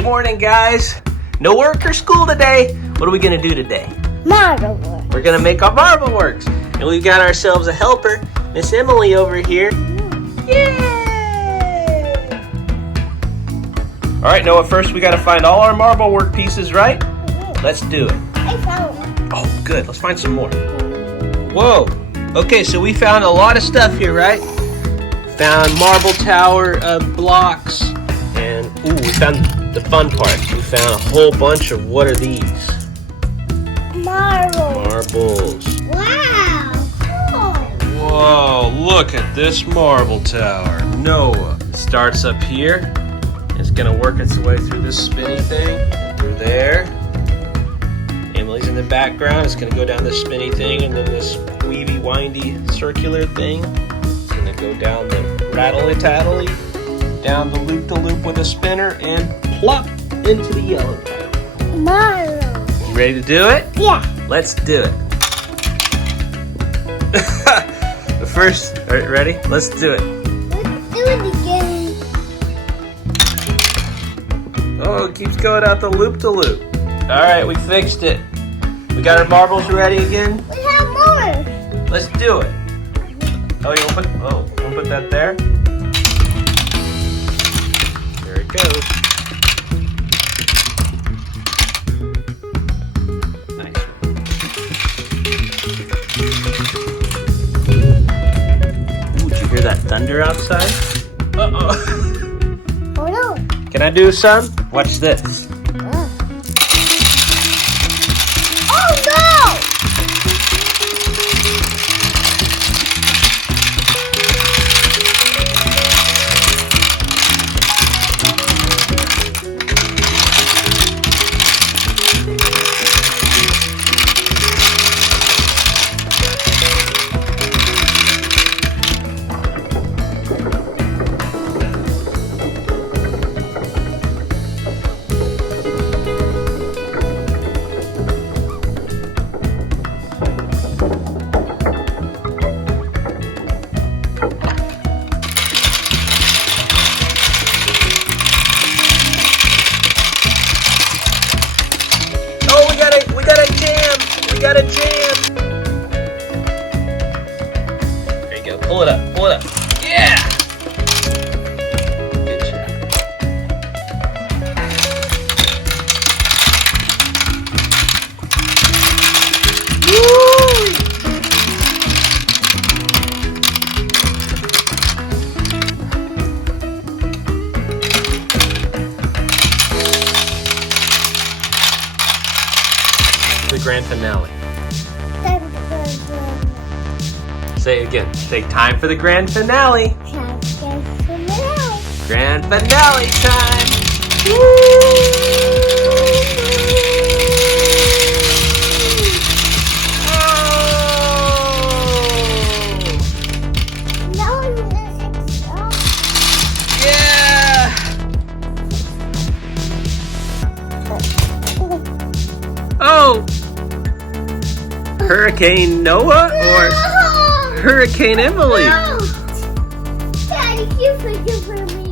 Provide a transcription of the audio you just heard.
Good morning, guys. No work or school today. What are we gonna do today? Marble work. We're gonna make our marble works. And we've got ourselves a helper, Miss Emily over here. Yay! All right, Noah, first we gotta find all our marble work pieces, right? Let's do it. I found one. Oh, good. Let's find some more. Whoa. Okay, so we found a lot of stuff here, right? Found marble tower blocks. And, ooh, we found the fun part. We found a whole bunch of, what are these? Marble. Marbles. Wow. Cool. Whoa, look at this marble tower. Noah. It starts up here. It's gonna work its way through this spinny thing. Through there. Emily's in the background. It's gonna go down this spinny thing and then this weavy, windy, circular thing. It's gonna go down the rattly-tattly, down the loop with a spinner, and plop into the yellow tower. Marble. You ready to do it? Yeah. Let's do it. The first, all right, ready? Let's do it. Let's do it again. Oh, it keeps going out the loop-to-loop. All right, we fixed it. We got our marbles ready again? We have more. Let's do it. Oh, you want to put that there? There it goes. Nice. Ooh, did you hear that thunder outside? Uh-oh. Oh no. Can I do some? Watch this. Oh no! We got a jam. There you go. Pull it up. Pull it up. Yeah. Good job. Woo! The grand finale. Say it again. Say time for the grand finale. Grand finale time. Yeah. Oh. Hurricane Noah or Hurricane Emily? Daddy, you forgive me.